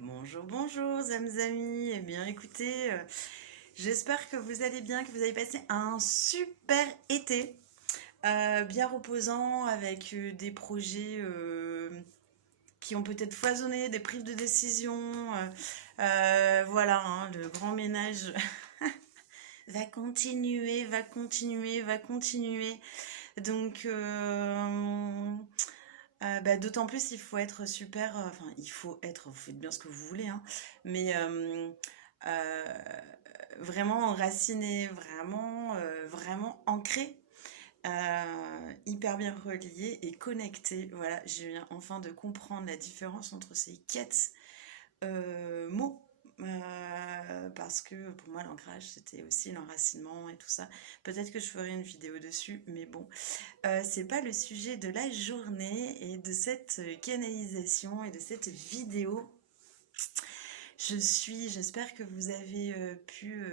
Bonjour, bonjour, amis. Eh bien, écoutez, j'espère que vous allez bien, que vous avez passé un super été, bien reposant, avec des projets qui ont peut-être foisonné, des prises de décision. Voilà, hein, le grand ménage va continuer, va continuer, va continuer. Donc, d'autant plus, il faut être super. Enfin, vous faites bien ce que vous voulez, hein, mais euh, vraiment enraciné, vraiment ancré, hyper bien relié et connecté. Voilà, je viens enfin de comprendre la différence entre ces quatre mots. Parce que pour moi l'ancrage c'était aussi l'enracinement et tout ça. Peut-être que je ferai une vidéo dessus, mais bon, c'est pas le sujet de la journée et de cette canalisation et de cette vidéo. J'espère que vous avez pu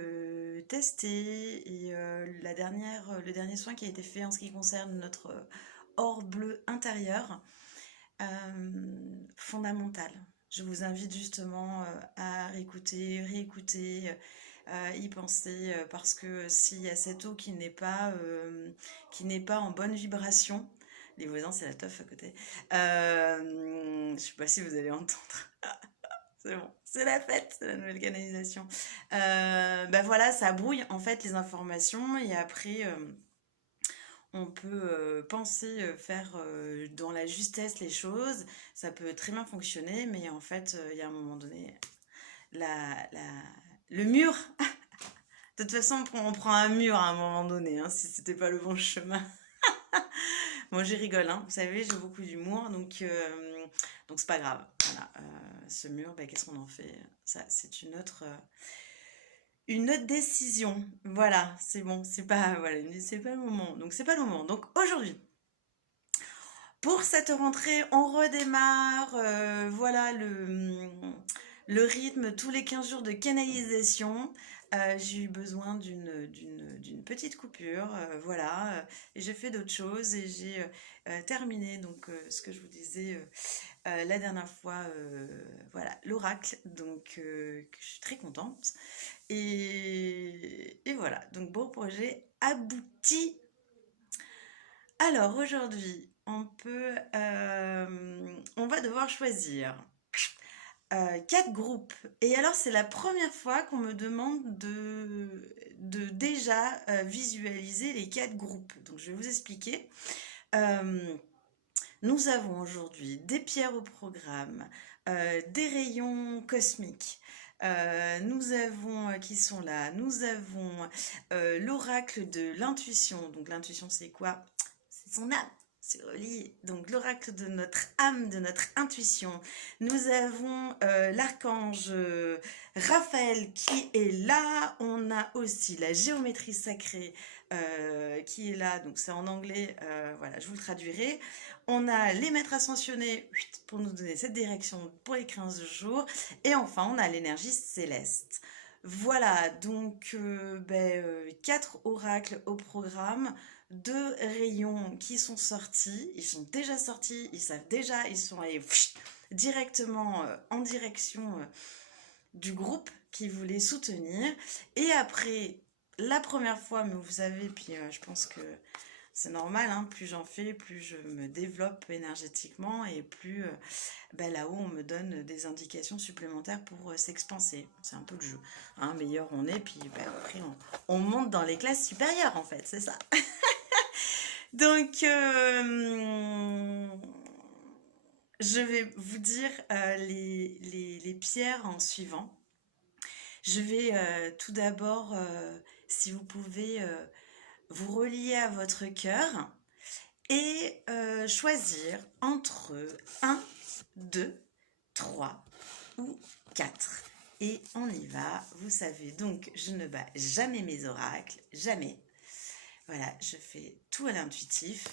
tester et le dernier soin qui a été fait en ce qui concerne notre or bleu intérieur, fondamental. Je vous invite justement à réécouter, y penser, parce que s'il y a cette eau qui n'est pas en bonne vibration, les voisins c'est la teuf à côté. Je sais pas si vous allez entendre. C'est bon, c'est la fête, c'est la nouvelle canalisation. Voilà, ça brouille en fait les informations et après on peut penser faire dans la justesse les choses. Ça peut très bien fonctionner, mais en fait, il y a un moment donné, la, la, le mur. De toute façon, on prend un mur à un moment donné, hein, si c'était pas le bon chemin. Moi, j'y rigole, hein. Vous savez, j'ai beaucoup d'humour, donc c'est pas grave. Voilà, ce mur, qu'est-ce qu'on en fait? Ça, c'est une autre décision. Voilà, c'est bon, c'est pas le moment. Donc c'est pas le moment. Donc aujourd'hui, pour cette rentrée, on redémarre. Voilà le rythme tous les 15 jours de canalisation. J'ai eu besoin d'une petite coupure, voilà. Et j'ai fait d'autres choses et j'ai terminé donc ce que je vous disais la dernière fois, voilà, l'oracle. Donc je suis très contente. Et voilà, donc beau projet abouti. Alors aujourd'hui, on va devoir choisir quatre groupes. Et alors, c'est la première fois qu'on me demande de déjà visualiser les quatre groupes. Donc, je vais vous expliquer. Euh, Nous avons aujourd'hui des pierres au programme, des rayons cosmiques. Nous avons qui sont là. Nous avons l'oracle de l'intuition. Donc l'intuition, c'est quoi? C'est son âme. C'est relié. Donc l'oracle de notre âme, de notre intuition. Nous avons l'archange Raphaël qui est là. On a aussi la géométrie sacrée qui est là. Donc c'est en anglais. Voilà, je vous le traduirai. On a les maîtres ascensionnés pour nous donner cette direction pour les 15 jours. Et enfin, on a l'énergie céleste. Voilà, donc 4 oracles au programme, 2 rayons qui sont sortis. Ils sont déjà sortis, ils savent déjà, ils sont allés directement en direction du groupe qui voulait soutenir. Et après, la première fois, mais vous savez, puis je pense que c'est normal, hein, plus j'en fais, plus je me développe énergétiquement et plus là-haut on me donne des indications supplémentaires pour s'expanser. C'est un peu le jeu. Hein, meilleur on est, puis après on monte dans les classes supérieures en fait, c'est ça. Donc je vais vous dire les pierres en suivant. Je vais tout d'abord, si vous pouvez, vous relier à votre cœur et choisir entre un, 2, 3 ou 4. Et on y va, vous savez, donc je ne bats jamais mes oracles, jamais. Voilà, je fais tout à l'intuitif.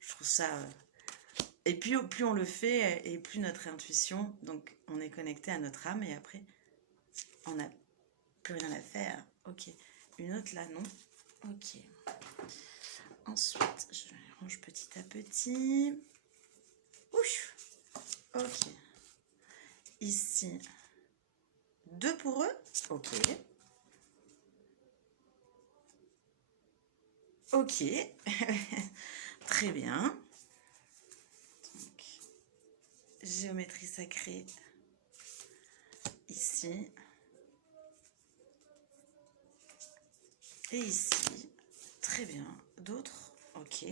Je trouve ça... Et puis plus on le fait, et plus notre intuition, donc on est connecté à notre âme, et après, on n'a plus rien à faire. Ok, une autre là, non. Ok. Ensuite, je range petit à petit. Ouf. Ok. Ici, 2 pour eux. Ok. Ok. Très bien. Donc, géométrie sacrée. Ici. Et ici. Très bien. D'autres? Ok.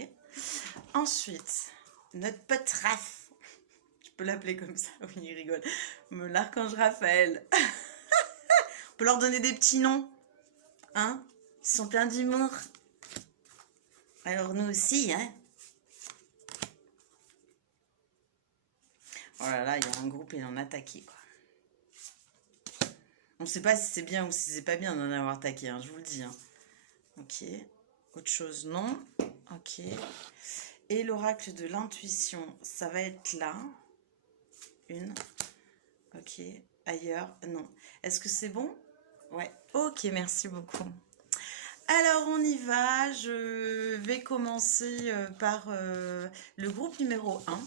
Ensuite, notre pote Raph. Je peux l'appeler comme ça. Oui, il rigole. L'archange Raphaël. On peut leur donner des petits noms. Hein? Ils sont pleins d'humour. Alors nous aussi, hein? Oh là là, il y a un groupe et il en a taqué, quoi. On ne sait pas si c'est bien ou si c'est pas bien d'en avoir taqué, hein, je vous le dis. Hein. Ok. Autre chose, non. Ok. Et l'oracle de l'intuition, ça va être là. Une. Ok. Ailleurs, non. Est-ce que c'est bon? Ouais. Ok, merci beaucoup. Alors, on y va. Je vais commencer par le groupe numéro 1.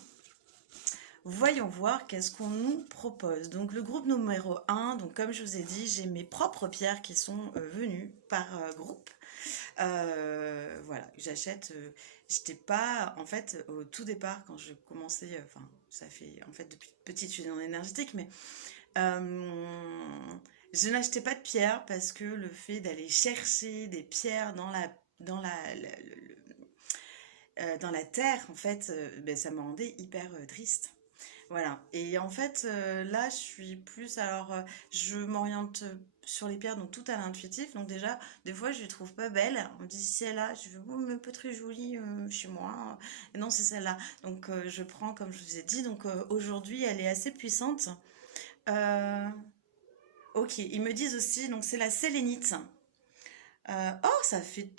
Voyons voir qu'est-ce qu'on nous propose. Donc le groupe numéro 1, donc comme je vous ai dit, j'ai mes propres pierres qui sont venues par groupe. Voilà, j'achète. J'étais pas, en fait, au tout départ, quand je commençais, enfin, ça fait, en fait, depuis petite, je suis dans l'énergétique, mais je n'achetais pas de pierres parce que le fait d'aller chercher des pierres dans la terre, en fait, ben, ça me rendait hyper triste. Voilà. Et en fait, là, je suis plus. Alors, je m'oriente sur les pierres, donc tout à l'intuitif. Donc, déjà, des fois, je les trouve pas belles. On me dit celle-là, je fais, oh, mais pas très jolie chez moi. Et non, c'est celle-là. Donc, je prends, comme je vous ai dit. Donc, aujourd'hui, elle est assez puissante. Euh, ok. Ils me disent aussi, donc, c'est la sélénite. Oh, ça fait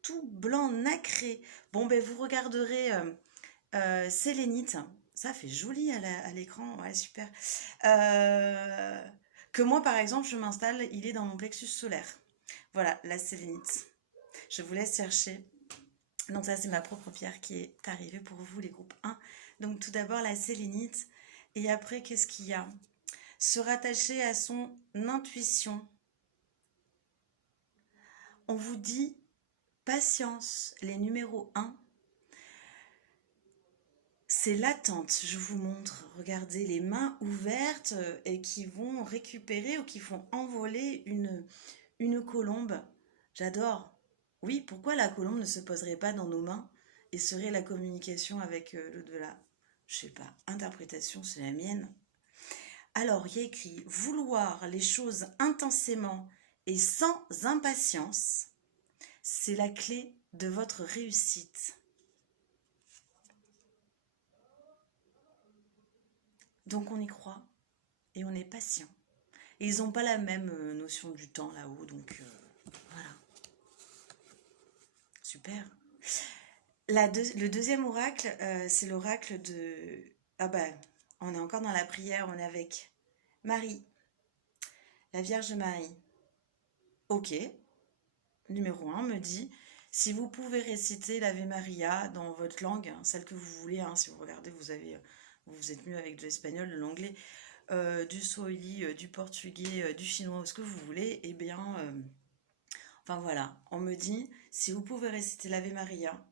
tout blanc nacré. Bon, ben, vous regarderez. Sélénite, ça fait joli à l'écran, ouais, super. Euh, que moi, par exemple, je m'installe, il est dans mon plexus solaire. Voilà, la sélénite. Je vous laisse chercher. Donc ça, c'est ma propre pierre qui est arrivée pour vous, les groupes 1. Donc tout d'abord, la sélénite. Et après, qu'est-ce qu'il y a? Se rattacher à son intuition. On vous dit patience, les numéros 1. C'est l'attente, je vous montre. Regardez les mains ouvertes et qui vont récupérer ou qui font envoler une colombe. J'adore. Oui, pourquoi la colombe ne se poserait pas dans nos mains et serait la communication avec l'au-delà? Je sais pas, interprétation, c'est la mienne. Alors, il y a écrit vouloir les choses intensément et sans impatience, c'est la clé de votre réussite. Donc on y croit et on est patient. Et ils n'ont pas la même notion du temps là-haut, donc voilà. Super. Le deuxième oracle, c'est l'oracle de... Ah bah, on est encore dans la prière, on est avec Marie, la Vierge Marie. Ok. Numéro 1 me dit, si vous pouvez réciter l'Ave Maria dans votre langue, hein, celle que vous voulez, hein, si vous regardez, vous êtes mieux avec de l'espagnol, de l'anglais, du swahili, du portugais, du chinois, ce que vous voulez, eh bien, enfin voilà, on me dit, si vous pouvez réciter l'Ave Maria,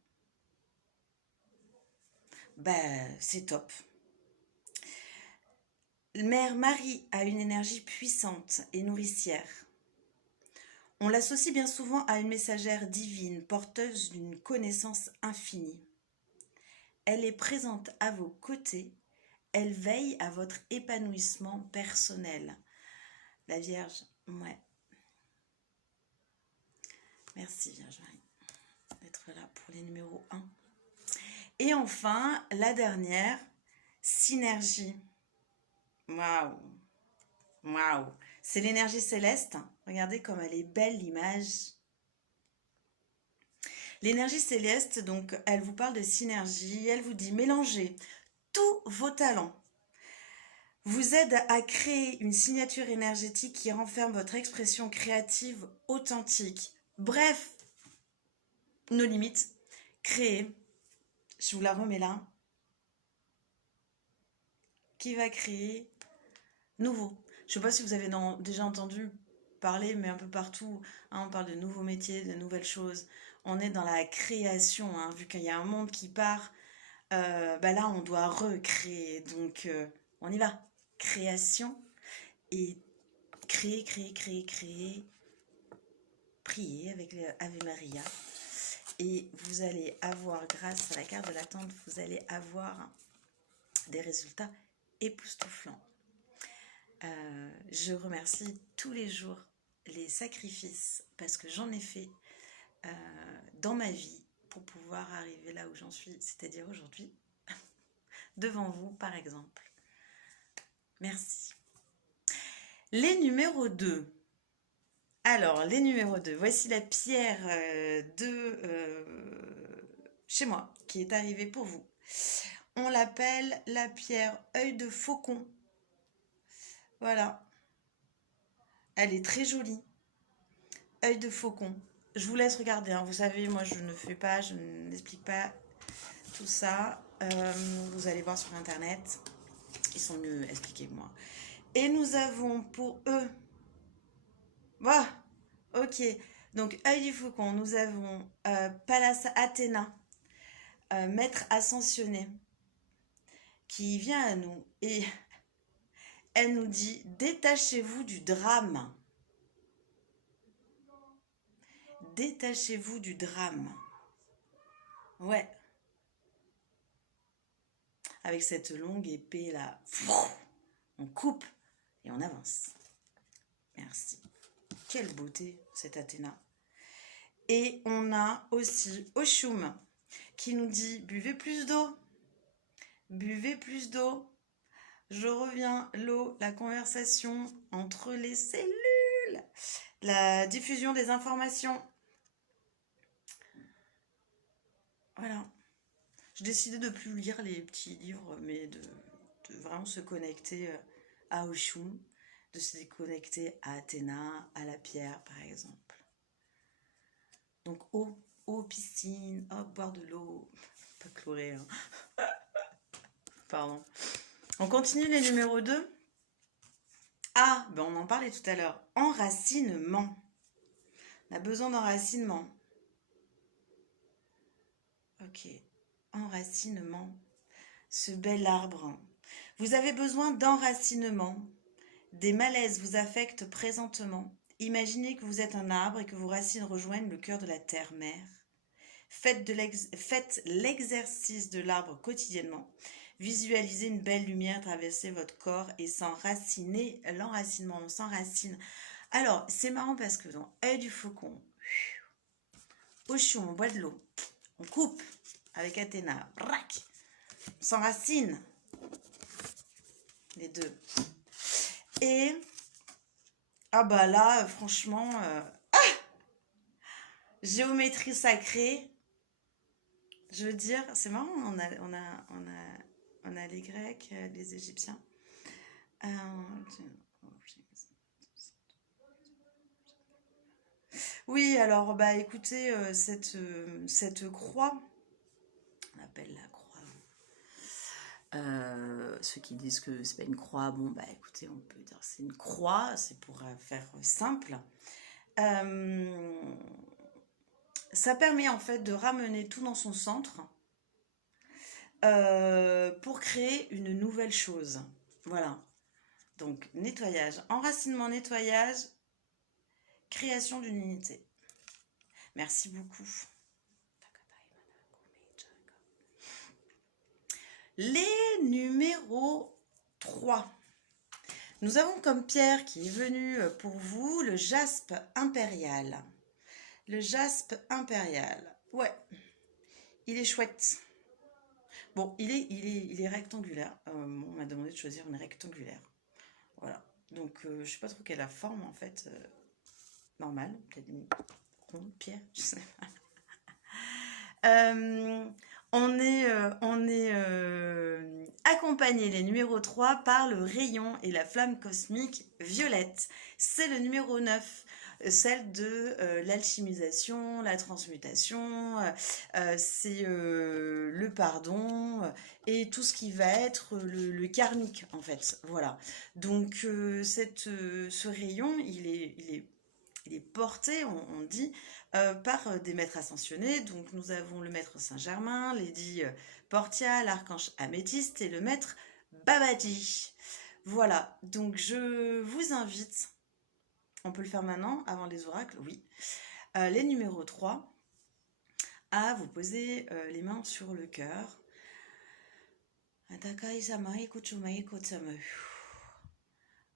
ben c'est top. Mère Marie a une énergie puissante et nourricière. On l'associe bien souvent à une messagère divine, porteuse d'une connaissance infinie. Elle est présente à vos côtés, elle veille à votre épanouissement personnel. La Vierge, ouais. Merci Vierge Marie d'être là pour les numéros 1. Et enfin, la dernière, synergie. Waouh! Waouh! C'est l'énergie céleste. Regardez comme elle est belle l'image. L'énergie céleste, donc, elle vous parle de synergie. Elle vous dit mélangez tous vos talents. Vous aide à créer une signature énergétique qui renferme votre expression créative authentique. Bref, nos limites. Créer. Je vous la remets là. qui va créer nouveau. Je ne sais pas si vous avez déjà entendu parler, mais un peu partout, hein, on parle de nouveaux métiers, de nouvelles choses. On est dans la création, hein, vu qu'il y a un monde qui part, bah là on doit recréer. Donc on y va. Création et créer, créer, créer, créer. Prier avec le Ave Maria. Et vous allez avoir, grâce à la carte de l'attente, vous allez avoir des résultats époustouflants. Je remercie tous les jours les sacrifices parce que j'en ai fait dans ma vie pour pouvoir arriver là où j'en suis, c'est-à-dire aujourd'hui, devant vous par exemple. Merci. Les numéros 2. Alors, les numéros 2. Voici la pierre de chez moi qui est arrivée pour vous. On l'appelle la pierre œil de faucon. Voilà. Elle est très jolie. Œil de faucon. Je vous laisse regarder. Hein. Vous savez, moi, je ne fais pas, je n'explique pas tout ça. Vous allez voir sur Internet. Ils sont mieux expliqués que moi. Et nous avons pour eux... Voilà. Ok. Donc, œil du faucon. Nous avons Pallas Athéna, maître ascensionné, qui vient à nous. Et elle nous dit, détachez-vous du drame. Détachez-vous du drame. Ouais. Avec cette longue épée là, on coupe et on avance. Merci. Quelle beauté cette Athéna. Et on a aussi Oshun qui nous dit, buvez plus d'eau. Buvez plus d'eau. Je reviens, l'eau, la conversation entre les cellules, la diffusion des informations. Voilà. J'ai décidé de ne plus lire les petits livres, mais de vraiment se connecter à Oshun, de se connecter à Athéna, à la pierre, par exemple. Donc, eau, piscine, boire de l'eau. Pas chloré, hein. Pardon. On continue les numéros 2. Ah, ben on en parlait tout à l'heure. Enracinement. On a besoin d'enracinement. Ok. Enracinement. Ce bel arbre. Vous avez besoin d'enracinement. Des malaises vous affectent présentement. Imaginez que vous êtes un arbre et que vos racines rejoignent le cœur de la terre-mère. Faites l'exercice de l'arbre quotidiennement. Visualisez une belle lumière traverser votre corps et s'enraciner. L'enracinement, on s'enracine. Alors, c'est marrant parce que dans œil du faucon, Oshun, on boit de l'eau. On coupe avec Athéna. Brac, on s'enracine. Les deux. Et, ah bah là, franchement, géométrie sacrée. Je veux dire, c'est marrant, on a les Grecs, les Égyptiens. Oui, alors, bah écoutez, cette croix, on appelle la croix. Ceux qui disent que c'est pas une croix, bon, bah écoutez, on peut dire c'est une croix, c'est pour faire simple. Ça permet en fait de ramener tout dans son centre pour créer une nouvelle chose. Voilà. Donc, nettoyage, enracinement, nettoyage, création d'une unité. Merci beaucoup. Les numéros 3. Nous avons comme pierre qui est venue pour vous le jaspe impérial. Le jaspe impérial. Ouais, il est chouette. Bon, il est rectangulaire. On m'a demandé de choisir une rectangulaire. Voilà. Donc, je ne sais pas trop quelle est la forme, en fait. Normale. Peut-être une ronde pierre. Je sais pas. On est accompagné, les numéros 3, par le rayon et la flamme cosmique violette. C'est le numéro 9. celle de l'alchimisation, la transmutation, c'est le pardon et tout ce qui va être le karmique en fait. Voilà. Donc ce rayon, il est porté, on dit, par des maîtres ascensionnés. Donc nous avons le maître Saint-Germain, Lady Portia, l'archange Améthyste et le maître Babaji. Voilà, donc je vous invite, on peut le faire maintenant, avant les oracles, oui, les numéros 3, à vous poser les mains sur le cœur.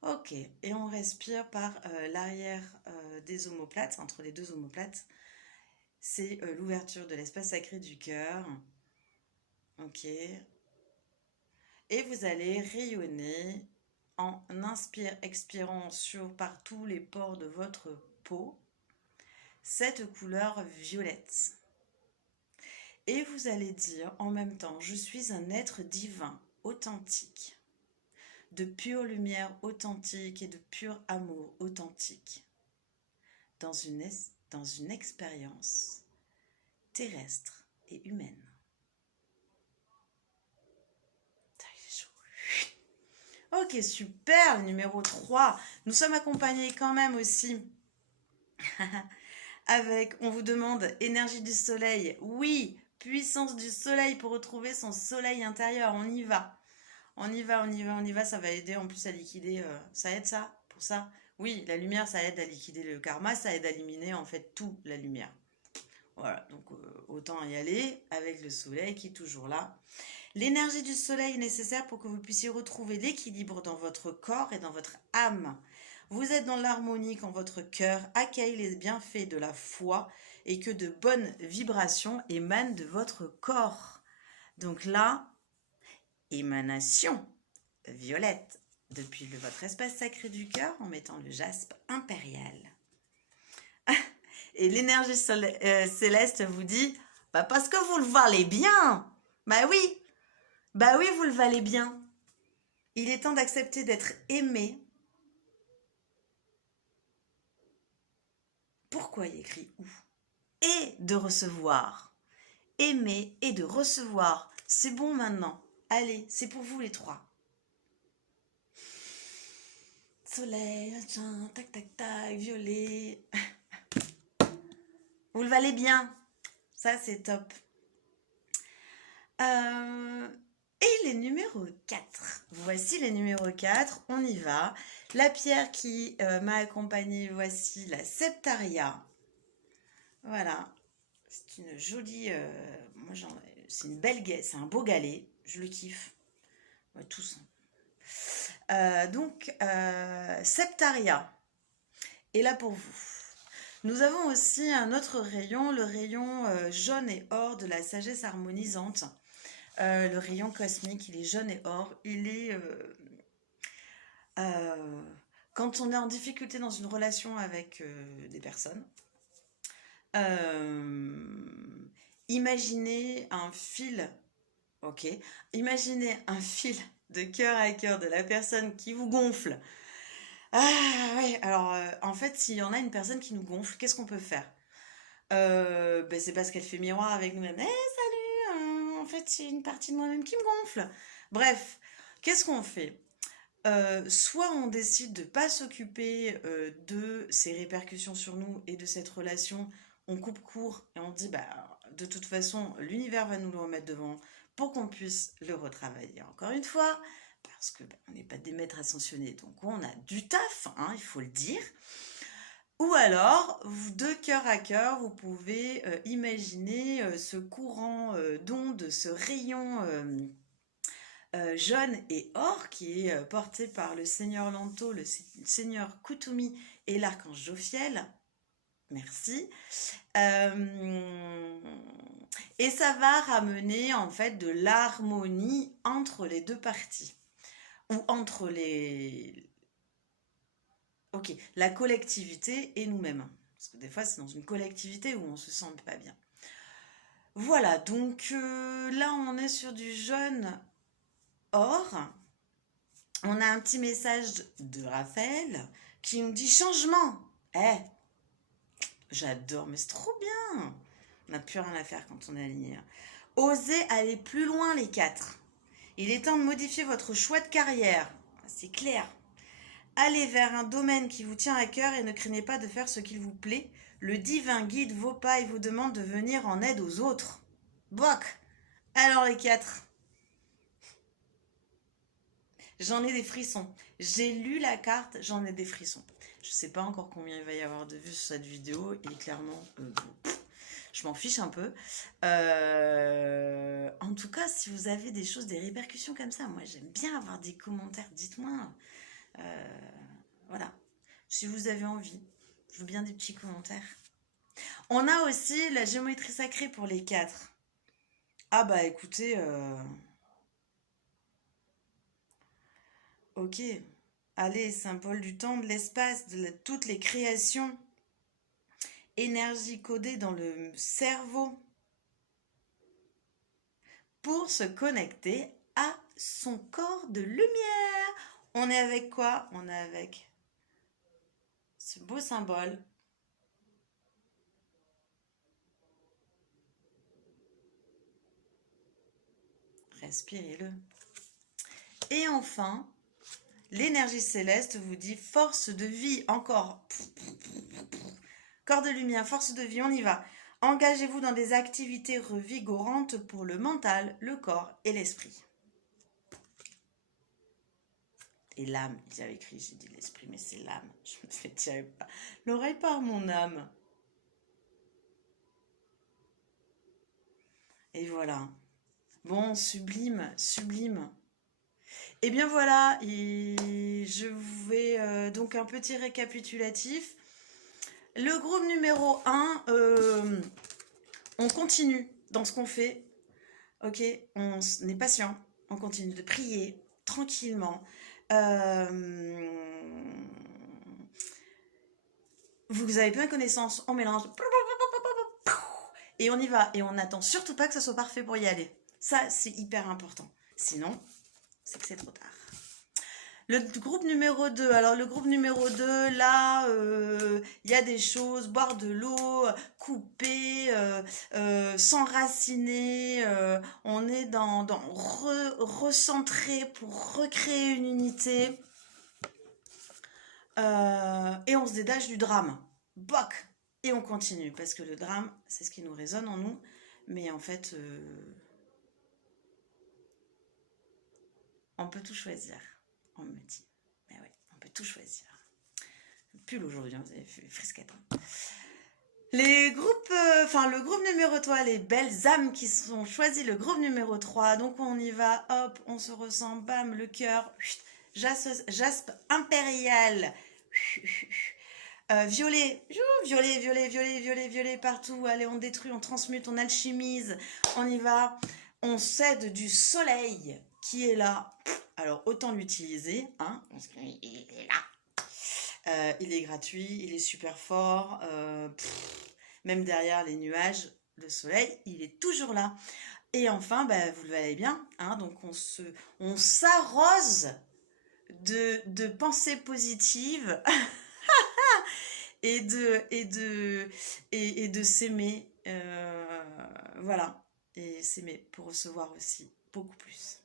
Ok, et on respire par l'arrière des omoplates, entre les deux omoplates. C'est l'ouverture de l'espace sacré du cœur. Ok. Et vous allez rayonner en expirant par tous les pores de votre peau cette couleur violette. Et vous allez dire en même temps, je suis un être divin, authentique, de pure lumière authentique et de pur amour authentique, dans une expérience terrestre et humaine. Ok, super, le numéro 3. Nous sommes accompagnés quand même aussi avec, on vous demande, énergie du soleil. Oui, puissance du soleil pour retrouver son soleil intérieur. On y va. On y va, on y va, on y va. Ça va aider en plus à liquider. Ça aide ça, pour ça. Oui, la lumière, ça aide à liquider le karma. Ça aide à éliminer en fait tout, la lumière. Voilà, donc autant y aller avec le soleil qui est toujours là. L'énergie du soleil est nécessaire pour que vous puissiez retrouver l'équilibre dans votre corps et dans votre âme. Vous êtes dans l'harmonie quand votre cœur accueille les bienfaits de la foi et que de bonnes vibrations émanent de votre corps. Donc là, émanation violette depuis votre espace sacré du cœur en mettant le jaspe impérial. Et l'énergie céleste vous dit, bah parce que vous le valez bien. Bah oui, vous le valez bien. Il est temps d'accepter d'être aimé. Pourquoi il écrit où? Et de recevoir. Aimer et de recevoir. C'est bon maintenant. Allez, c'est pour vous les 3. Soleil, tac, tac, tac, violet. Vous le valez bien. Ça, c'est top. Et les numéros 4. Voici les numéros 4. On y va. La pierre qui m'a accompagnée, voici la Septaria. Voilà. C'est une jolie... c'est une belle... C'est un beau galet. Je le kiffe. Ouais, tous. Donc, Septaria est là pour vous. Nous avons aussi un autre rayon, le rayon jaune et or de la sagesse harmonisante. Le rayon cosmique, il est jaune et or. Il est... quand on est en difficulté dans une relation avec des personnes, imaginez un fil, ok, imaginez un fil de cœur à cœur de la personne qui vous gonfle. Ah ouais, alors en fait, s'il y en a une personne qui nous gonfle, qu'est-ce qu'on peut faire? Ben, c'est parce qu'elle fait miroir avec nous-mêmes. Eh, salut, en fait, c'est une partie de moi-même qui me gonfle. Bref, qu'est-ce qu'on fait? Soit on décide de ne pas s'occuper de ces répercussions sur nous et de cette relation, on coupe court et on dit, bah, de toute façon, l'univers va nous le remettre devant pour qu'on puisse le retravailler encore une fois, parce que on n'est pas des maîtres ascensionnés, donc on a du taf, hein, il faut le dire. Ou alors, de cœur à cœur, vous pouvez imaginer ce courant d'ondes, ce rayon jaune et or qui est porté par le Seigneur Lanto, le Seigneur Kutumi et l'archange Jophiel. Merci. Et ça va ramener en fait de l'harmonie entre les deux parties. Ou entre la collectivité et nous-mêmes. Parce que des fois, c'est dans une collectivité où on se sent pas bien. Voilà, donc là, on est sur du jaune or. On a un petit message de Raphaël qui nous dit changement. J'adore, mais c'est trop bien. On n'a plus rien à faire quand on est aligné. Osez aller plus loin, les 4. Il est temps de modifier votre choix de carrière. C'est clair. Allez vers un domaine qui vous tient à cœur et ne craignez pas de faire ce qu'il vous plaît. Le divin guide vos pas et vous demande de venir en aide aux autres. Boc. Alors les 4. J'en ai des frissons. J'ai lu la carte, j'en ai des frissons. Je sais pas encore combien il va y avoir de vues sur cette vidéo et clairement, je m'en fiche un peu. En tout cas, si vous avez des choses, des répercussions comme ça, moi j'aime bien avoir des commentaires, dites-moi. Voilà, si vous avez envie, je veux bien des petits commentaires. On a aussi la géométrie sacrée pour les 4. Ah bah écoutez, ok. Allez, symbole du temps, de l'espace, toutes les créations, énergie codée dans le cerveau pour se connecter à son corps de lumière. On est avec quoi? On est avec ce beau symbole. Respirez-le. Et enfin, l'énergie céleste vous dit force de vie, encore. Corps de lumière, force de vie, on y va. Engagez-vous dans des activités revigorantes pour le mental, le corps et l'esprit. Et l'âme, ils avaient écrit, j'ai dit l'esprit, mais c'est l'âme. Je me fais tirer pas l'oreille par mon âme. Et voilà. Bon, sublime, sublime. Et bien voilà, et je vais donc un petit récapitulatif. Le groupe numéro 1, on continue dans ce qu'on fait. Ok, on est patient, on continue de prier tranquillement. Vous avez plein de connaissances, on mélange. Et on y va. Et on n'attend surtout pas que ça soit parfait pour y aller. Ça, c'est hyper important. Sinon, c'est que c'est trop tard. Le groupe numéro 2, alors le groupe numéro 2, là, il y a des choses, boire de l'eau, couper, s'enraciner, on est dans recentrer pour recréer une unité, et on se détache du drame. Boc. Et on continue, parce que le drame, c'est ce qui nous résonne en nous, mais en fait, on peut tout choisir. On me dit, mais ouais, on peut tout choisir. Pull aujourd'hui, vous avez fait frisquette. Les groupes, le groupe numéro 3, les belles âmes qui sont choisies, le groupe numéro 3, donc on y va, hop, on se ressent, bam, le cœur, jaspe impérial, violet, violet, violet, violet, violet, violet partout, allez, on détruit, on transmute, on alchimise, on y va, on s'aide du soleil qui est là. Alors, autant l'utiliser, hein, parce qu'il est là. Il est gratuit, il est super fort. Même derrière les nuages, le soleil, il est toujours là. Et enfin, vous le voyez bien, hein, donc on s'arrose de pensées positives et de s'aimer. Voilà, et s'aimer pour recevoir aussi beaucoup plus.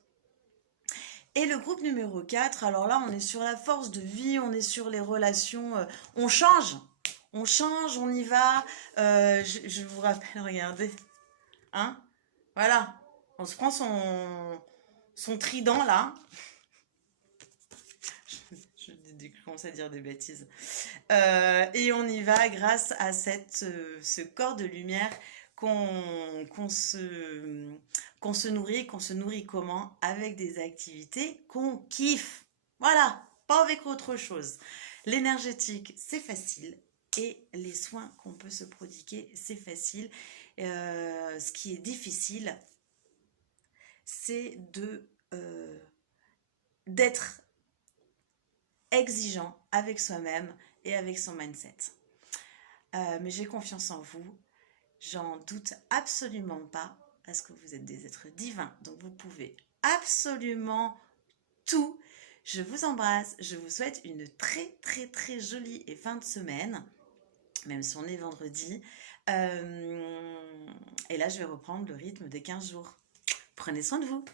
Et le groupe numéro 4, alors là, on est sur la force de vie, on est sur les relations, on change, on y va. Je vous rappelle, regardez, hein, voilà, on se prend son trident là. Je commence à dire des bêtises. Et on y va grâce à ce corps de lumière qu'on se nourrit comment? Avec des activités qu'on kiffe. Voilà, pas avec autre chose. L'énergétique, c'est facile. Et les soins qu'on peut se prodiguer, c'est facile. Ce qui est difficile, c'est d'être exigeant avec soi-même et avec son mindset. Mais j'ai confiance en vous. J'en doute absolument pas parce que vous êtes des êtres divins. Donc vous pouvez absolument tout. Je vous embrasse. Je vous souhaite une très très très jolie et fin de semaine. même si on est vendredi. Euh, et là, je vais reprendre le rythme des 15 jours. Prenez soin de vous.